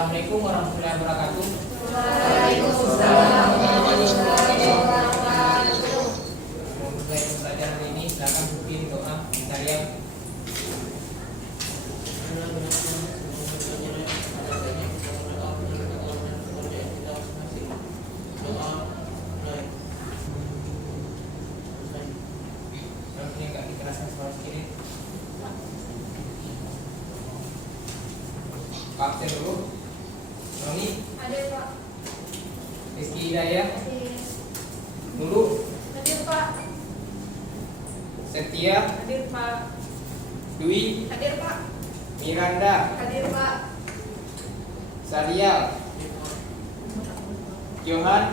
Assalamualaikum warahmatullahi wabarakatuh. Waalaikumsalam warahmatullahi wabarakatuh. Mulai pelajaran ini silakan pimpin doa kalian. Ini enggak dikeraskan suara kiri. Absen dulu. Noni, Hadir Pak. Rizky Hidayah, Hadir. Nurul, Hadir Pak. Setia, Hadir Pak. Dwi, Hadir Pak. Miranda, Hadir Pak. Sarial, Johan,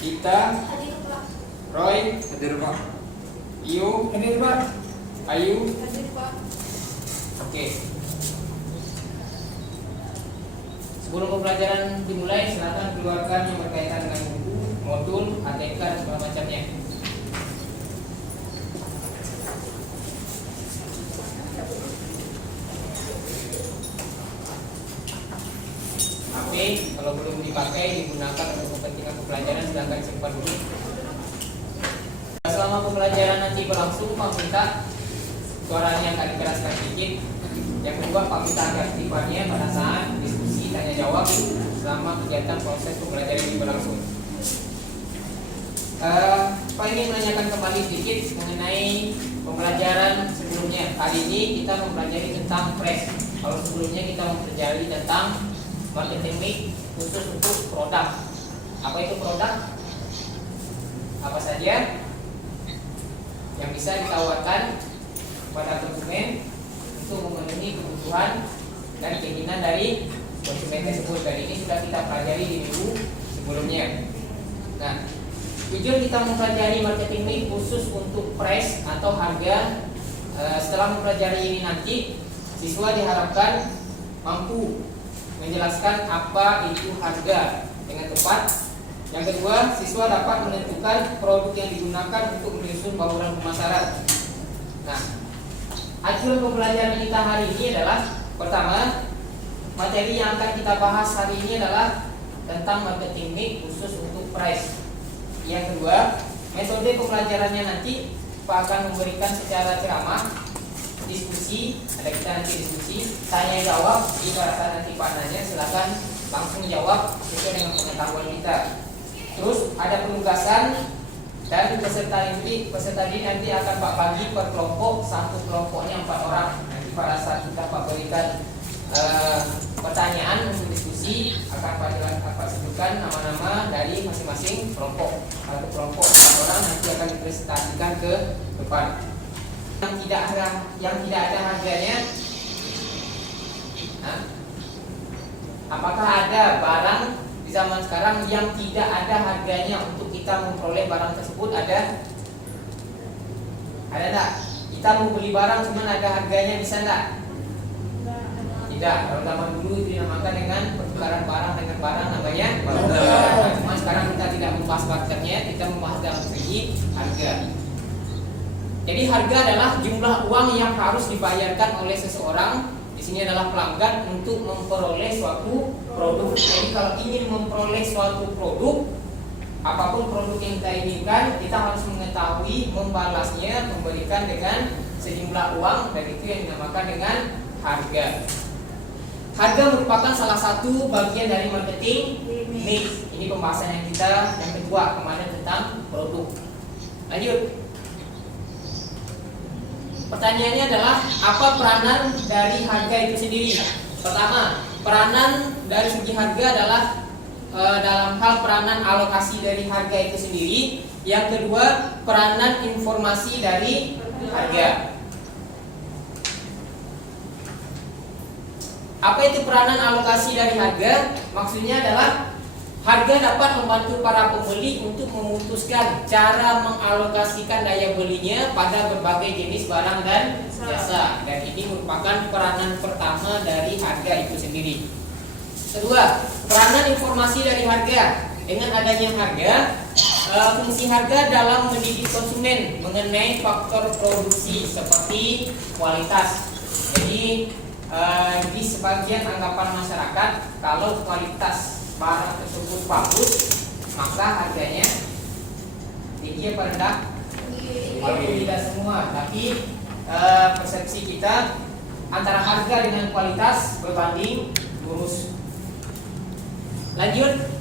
Kita, Hadir Pak. Roy, Hadir Pak. Iyo, Hadir Pak. Ayu. Hadir Pak. Oke. Sebelum pembelajaran dimulai, silakan keluarkan yang berkaitan dengan buku, modul, ATK dan segala macamnya. HP kalau belum dipakai digunakan untuk kepentingan pembelajaran, silahkan simpan dulu. Selama pembelajaran nanti berlangsung, Pak minta suaranya akan dikeraskan sedikit. Yang kedua, Pak minta aktifannya pada saat diskusi tanya jawab selama kegiatan proses pembelajaran ini berlangsung. Pak ingin menanyakan kembali sedikit mengenai pembelajaran sebelumnya. Hari ini kita mempelajari tentang press. Kalau sebelumnya kita mempelajari tentang marketing mix khusus untuk produk. Apa itu produk? Apa saja yang bisa ditawarkan kepada konsumen untuk memenuhi kebutuhan dan keinginan dari konsumen tersebut. Dan ini sudah kita pelajari di minggu sebelumnya. Nah, tujuan kita mempelajari marketing mix khusus untuk price atau harga. Setelah mempelajari ini nanti, siswa diharapkan mampu menjelaskan apa itu harga dengan tepat. Yang kedua, siswa dapat menentukan produk yang digunakan untuk menyusun bauran pemasaran. Nah, acuan pembelajaran kita hari ini adalah pertama, materi yang akan kita bahas hari ini adalah tentang marketing mix khusus untuk price. Yang kedua, metode pembelajarannya nanti Pak akan memberikan secara ceramah, diskusi, ada kita nanti diskusi, tanya jawab. Jadi pada saat nanti Pak nanya, silakan langsung jawab sesuai dengan pengetahuan kita. Terus ada penugasan dan peserta ini nanti akan Pak bagi per kelompok, satu kelompoknya 4 orang. Nanti pada saat kita Pak berikan pertanyaan untuk diskusi, akan Pak sebutkan nama-nama dari masing-masing kelompok. Satu kelompok 4 orang nanti akan dipresentasikan ke depan. Yang tidak ada harganya. Nah, apakah ada barang di zaman sekarang yang tidak ada harganya untuk kita memperoleh barang tersebut? Ada enggak? Kita mau beli barang cuman ada harganya, bisa enggak? Tidak. Kalau zaman dulu itu dinamakan dengan pertukaran barang dengan barang, namanya barter. Nah, cuma sekarang kita tidak membahas barternya, kita membahas dalam segi harga. Jadi harga adalah jumlah uang yang harus dibayarkan oleh seseorang. Di sini adalah pelanggan untuk memperoleh suatu produk. Jadi kalau ingin memperoleh suatu produk, apapun produk yang kita inginkan, kita harus mengetahui membalasnya, memberikan dengan sejumlah uang, dan itu yang dinamakan dengan harga. Harga merupakan salah satu bagian dari marketing mix. Ini pembahasan yang kita yang kedua kemarin tentang produk. Lanjut. Pertanyaannya adalah apa peranan dari harga itu sendiri? Pertama, peranan dari segi harga adalah dalam hal peranan alokasi dari harga itu sendiri. Yang kedua, peranan informasi dari harga. Apa itu peranan alokasi dari harga? Maksudnya adalah harga dapat membantu para pembeli untuk memutuskan cara mengalokasikan daya belinya pada berbagai jenis barang dan jasa. Dan ini merupakan peranan pertama dari harga itu sendiri. Kedua, peranan informasi dari harga. Dengan adanya harga, fungsi harga dalam mendidik konsumen mengenai faktor produksi seperti kualitas. Jadi di sebagian anggapan masyarakat kalau kualitas barang tersebut bagus maka harganya tinggi apa rendah? Walaupun tidak semua, tapi persepsi kita antara harga dengan kualitas berbanding lurus. Lanjut.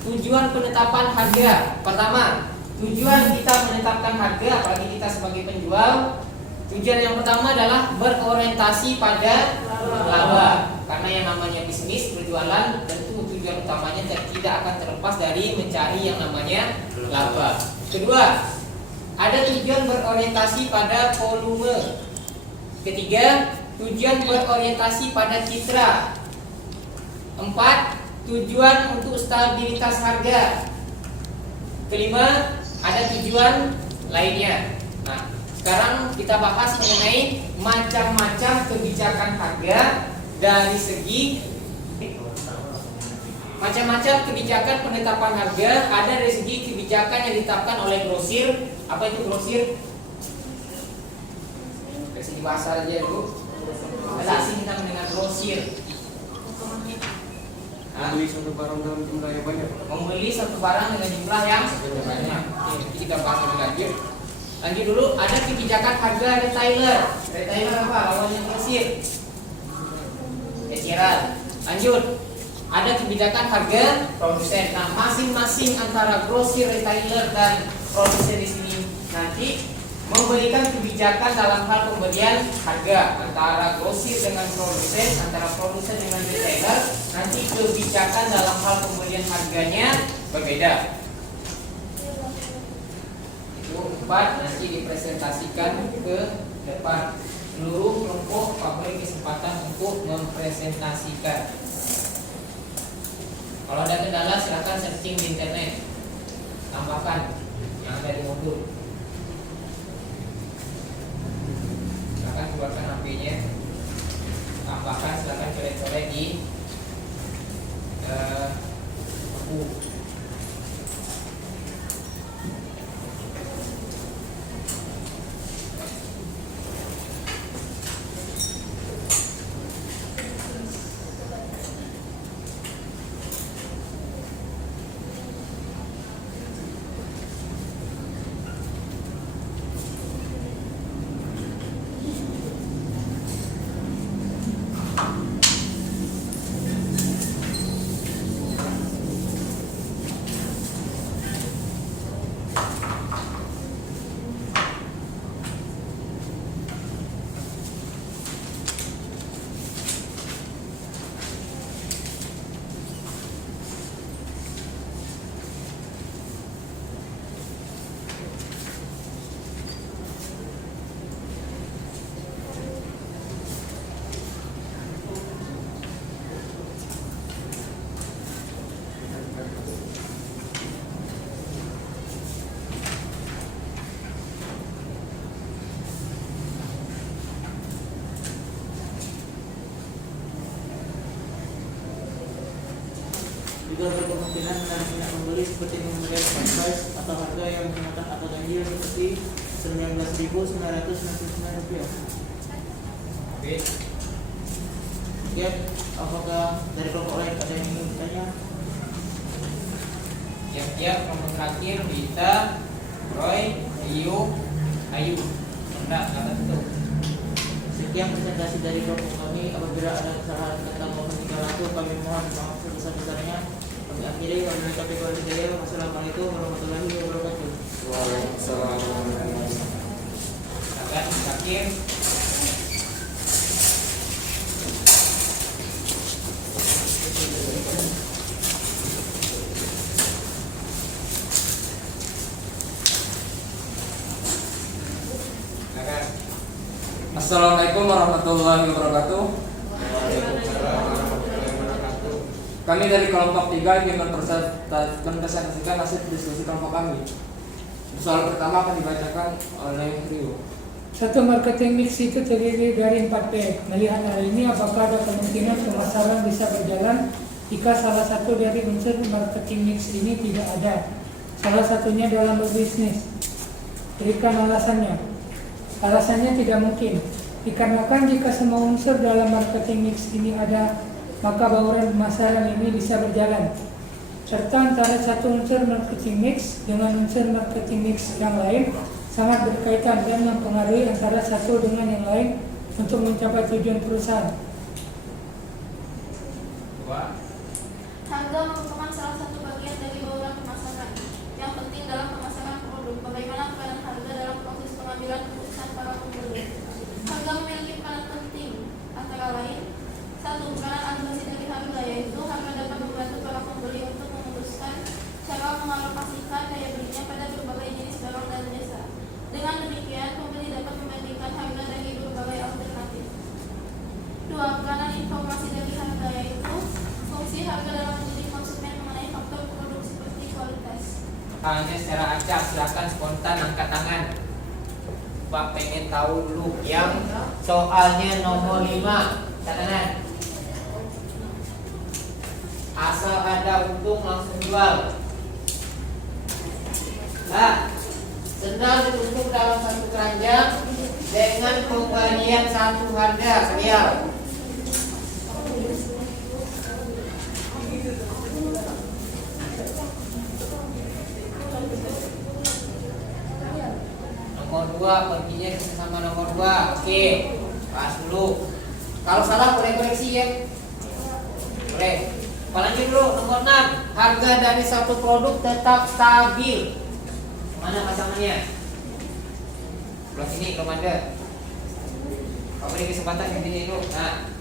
Tujuan penetapan harga. Pertama, tujuan kita menetapkan harga, apalagi kita sebagai penjual, tujuan yang pertama adalah berorientasi pada laba. Karena yang namanya bisnis berjualan tentu tujuan utamanya tidak akan terlepas dari mencari yang namanya laba. Kedua, ada tujuan berorientasi pada volume. Ketiga, tujuan berorientasi pada citra. Empat, tujuan untuk stabilitas harga. Kelima, ada tujuan lainnya. Nah, sekarang kita bahas mengenai macam-macam kebijakan harga dari segi macam-macam kebijakan penetapan harga. Ada dari segi kebijakan yang ditetapkan oleh grosir. Apa itu grosir? Dari segi bahasa aja Bu. Ada asing kita mendengar grosir. Membeli suatu barang dalam jumlah yang banyak. Membeli satu barang dengan jumlah yang banyak. Oke, kita bahas lebih lanjut. Lanjut dulu, ada kebijakan harga retailer. Retailer apa? Lawannya grosir. Eceran. Lanjut. Ada kebijakan harga produsen. Nah, masing-masing antara grosir, retailer dan produsen di sini nanti memberikan kebijakan dalam hal pemberian harga. Antara grosir dengan produsen, antara produsen dengan retailer, nanti kebijakan dalam hal pemberian harganya berbeda. Itu 4 nanti dipresentasikan ke depan. Seluruh kelompok memberi kesempatan untuk mempresentasikan. Kalau ada kendala silakan searching di internet, tambahkan yang ada di modul. Silakan keluarkan HP-nya, tambahkan, silakan coret-coret di buku. Juga berkemungkinan tidak membeli seperti pembelian price atau harga yang menggunakan atau ganjil seperti Rp19.999. Oke, apakah dari kelompok lain ada yang ingin bertanya? Siap-siap, kelompok terakhir Rita, Roy, Rio, Ayu. Enggak tentu. Sekian presentasi dari kelompok kami. Apabila ada kesalahan kata maupun tingkah laku, kami mohon maaf sebesar-besarnya. Kami akhiri. Wabillahi taufiq wal hidayah. Wassalamualaikum warahmatullahi wabarakatuh. Waalaikumsalam. Silakan terakhir. Assalamualaikum warahmatullahi wabarakatuh. Kami dari kelompok 3 ingin mempresentasikan hasil diskusi kelompok kami. Soal pertama akan dibacakan oleh Rio. Satu marketing mix itu terdiri dari 4P. Melihat hal ini, apakah ada kemungkinan pemasaran bisa berjalan jika salah satu dari unsur marketing mix ini tidak ada? Salah satunya dalam berbisnis. Berikan alasannya. Alasannya tidak mungkin. Dikarenakan jika semua unsur dalam marketing mix ini ada, maka bauran pemasaran ini bisa berjalan. Serta antara satu unsur marketing mix dengan unsur marketing mix yang lain sangat berkaitan dan mempengaruhi antara satu dengan yang lain untuk mencapai tujuan perusahaan. Dua. Harga merupakan salah satu bagian dari bauran pemasaran yang penting dalam pemasaran produk. Bagaimana peran harga dalam proses pengambilan keputusan para pembeli? Harga memiliki peran penting antara lain: satu, peranan alokasi dari harga, yaitu harga dapat membantu para pembeli untuk memutuskan cara mengalokasikan daya belinya pada berbagai jenis barang dan jasa. Dengan demikian, pembeli dapat membandingkan harga dari berbagai alternatif. Dua, peranan informasi dari harga, yaitu fungsi harga dalam mendidik konsumen mengenai faktor produk seperti kualitas. Hanya secara acak, silakan spontan angkat tangan. Pak pengen tahu dulu yang soalnya nomor 5. Catangan. Asal ada untung langsung jual. Nah, sendal ditumpuk dalam satu keranjang dengan pemberian satu harga real. Nomor 2 perginya sama nomor 2. Oke, pas dulu. Kalau salah boleh koreksi ya. Boleh. Lanjut dulu nomor 6. Harga dari satu produk tetap stabil. Mana pasangannya? Sebelah sini belum ada. Kau beri kesempatan yang ini dulu. Nah,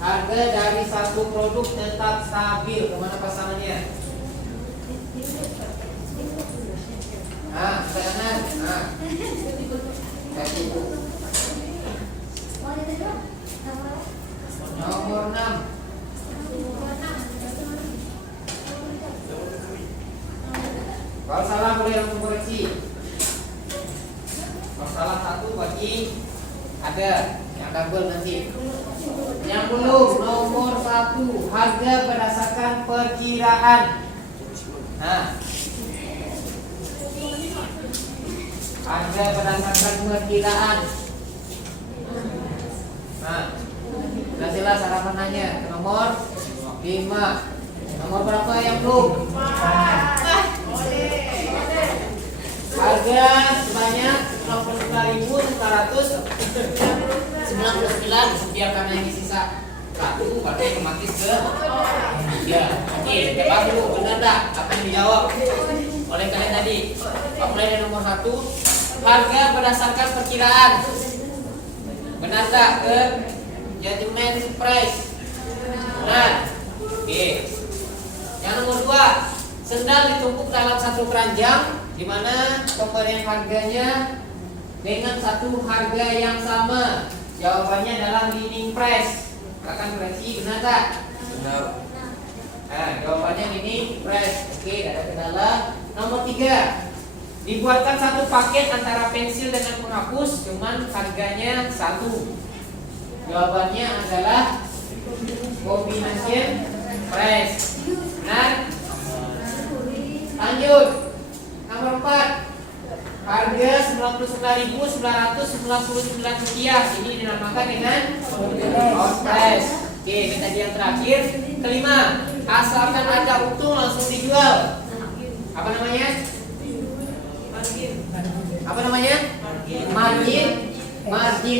harga dari satu produk tetap stabil. Kemana pasangannya? Nah, kanan. Nah, tadi nomor 6. Kalau salah boleh langsung koreksi. Kalau salah satu bagi ada yang double nanti. Yang belum, nomor 1, harga berdasarkan perkiraan. Nah, harga berdasarkan perkiraan. Nah, sudah jelas harapannya ke nomor 5. Nomor berapa yang belum? Harga sebanyak 99.999 setiap karena yang sisa 1 berarti otomatis ke 3. Oke, coba dulu benar tak apa yang dijawab oleh kalian tadi? Mulai dari nomor 1, harga berdasarkan perkiraan. Benar tak ke judgment price? Benar. Oke. Yang nomor 2, sendal ditumpuk dalam satu keranjang, di mana pemberian harganya dengan satu harga yang sama. Jawabannya adalah winning price. Akan koreksi, benar tak? Benar. Nah, jawabannya winning price. Oke, tidak ada kendala. Nomor 3, dibuatkan satu paket antara pensil dengan penghapus, cuman harganya 1. Jawabannya adalah combination price. Benar? Lanjut. Nomor 4, harga Rp99.999. Ini dinamakan dengan out price. Oke, kita tadi yang terakhir. Kelima, asalkan ada untung langsung dijual. Apa namanya? Apa namanya? Margin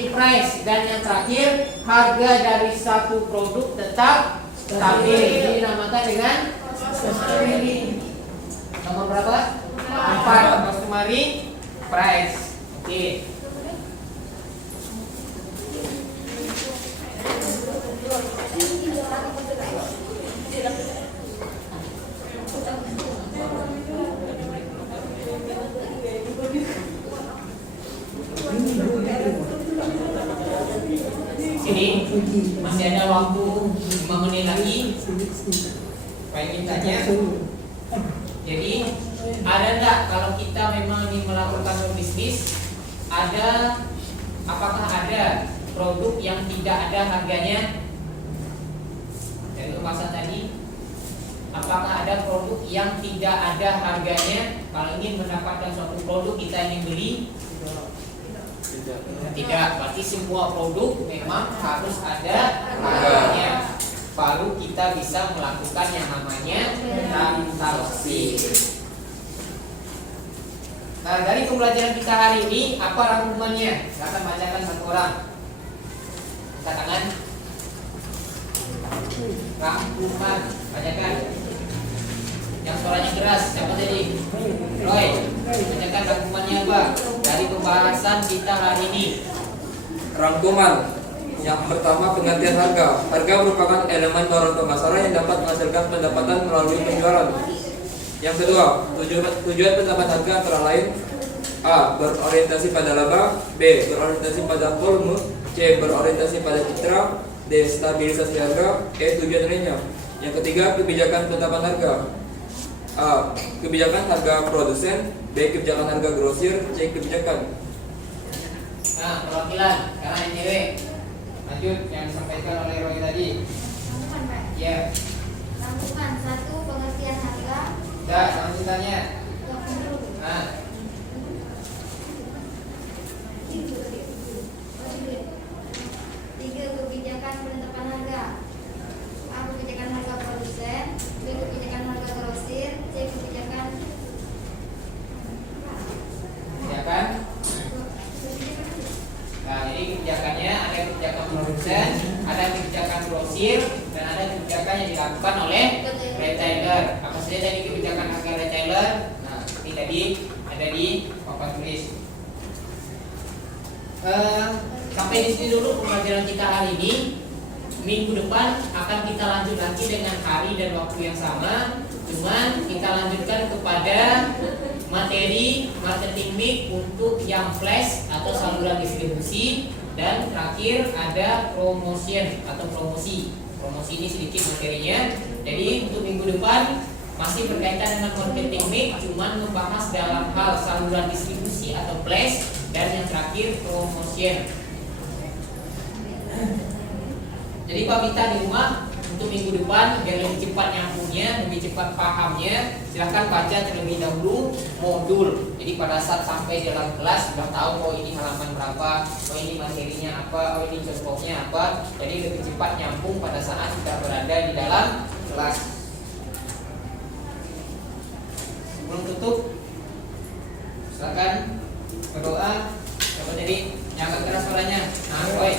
price. Dan yang terakhir, harga dari satu produk tetap stabil. Ini dinamakan dengan nomor berapa? 4, customary price. Oke. Sini masih ada waktu 5 menit lagi. Pengen tanya. Jadi ada enggak kalau kita memang ingin melakukan bisnis, apakah ada produk yang tidak ada harganya? Dari pembahasan tadi, apakah ada produk yang tidak ada harganya? Kalau ingin mendapatkan suatu produk kita ingin beli, Tidak, berarti semua produk memang harus ada harganya. Baru kita bisa melakukan yang namanya transaksi. Nah, dari pembelajaran kita hari ini, apa rangkumannya? Silakan bacakan satu orang. Angkat tangan. Rangkuman, bacakan. Yang suaranya keras, siapa tadi? Roy, bacakan rangkumannya apa? Dari pembahasan kita hari ini. Rangkuman. Yang pertama, penggantian harga. Harga merupakan elemen barang pemasaran yang dapat menghasilkan pendapatan melalui penjualan. Yang kedua, tujuan penetapan harga antara lain: A. Berorientasi pada laba, B. Berorientasi pada volume, C. Berorientasi pada citra, D. Stabilisasi harga, E. Tujuan lainnya. Yang ketiga, kebijakan penetapan harga. A. Kebijakan harga produsen, B. Kebijakan harga grosir, C. Kebijakan. Nah, perwakilan, karena yang cewek. Lanjut yang disampaikan oleh Roy tadi. Rangkuman, Pak. Ya, Rangkuman 1. Pengertian harga. udah selanjutnya. Nah, 3. Kebijakan penetapan harga. A. Kebijakan harga produsen, B. Kebijakan harga grosir, C. Kebijakan kebijakan. Nah, jadi kebijakannya ada kebijakan produsen, ada kebijakan grosir, dan ada kebijakan yang dilakukan oleh retailer. Apa saja tadi kebijakan harga retailer? Nah, ini tadi ada di papan tulis. Sampai di sini dulu pembelajaran kita hari ini. Minggu depan akan kita lanjut lagi dengan hari dan waktu yang sama. Cuman kita lanjutkan kepada materi marketing mix untuk yang flash atau saluran distribusi, dan terakhir ada promotion atau promosi. Promosi ini sedikit materinya. Jadi untuk minggu depan masih berkaitan dengan marketing mix, cuman membahas dalam hal saluran distribusi atau flash, dan yang terakhir promotion. Jadi Pak Bita di rumah untuk minggu depan biar lebih cepat nyambungnya, lebih cepat pahamnya, silahkan baca terlebih dahulu modul. Jadi pada saat sampai dalam kelas sudah tahu oh ini halaman berapa, oh ini materinya apa, oh ini contohnya apa. Jadi lebih cepat nyambung pada saat kita berada di dalam kelas. Sebelum tutup, silakan berdoa. Coba jadi nyangkat keras suaranya. Nah, boy.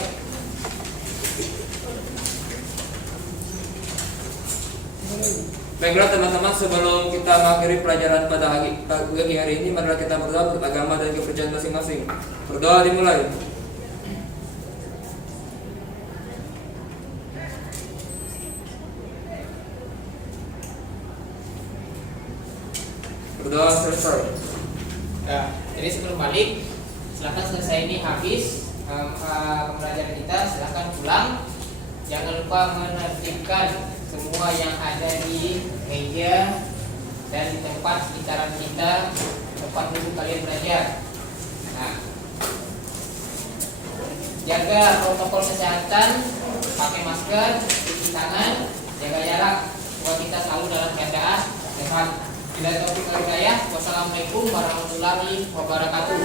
Baiklah teman-teman, sebelum kita mengakhiri pelajaran pada pagi hari ini, marilah kita berdoa menurut agama dan kepercayaan masing-masing. Berdoa dimulai. Berdoa selesai. Nah, jadi sebelum balik, silakan selesai ini habis pembelajaran kita, silakan pulang. Jangan lupa menertibkan semua yang ada di meja dan di tempat sekitaran kita, tempat duduk kalian belajar. Nah, jaga protokol kesehatan, pakai masker, cuci tangan, jaga jarak, supaya kita selalu dalam keadaan sehat. Bila taufiq wal hidayah. Wassalamualaikum warahmatullahi wabarakatuh.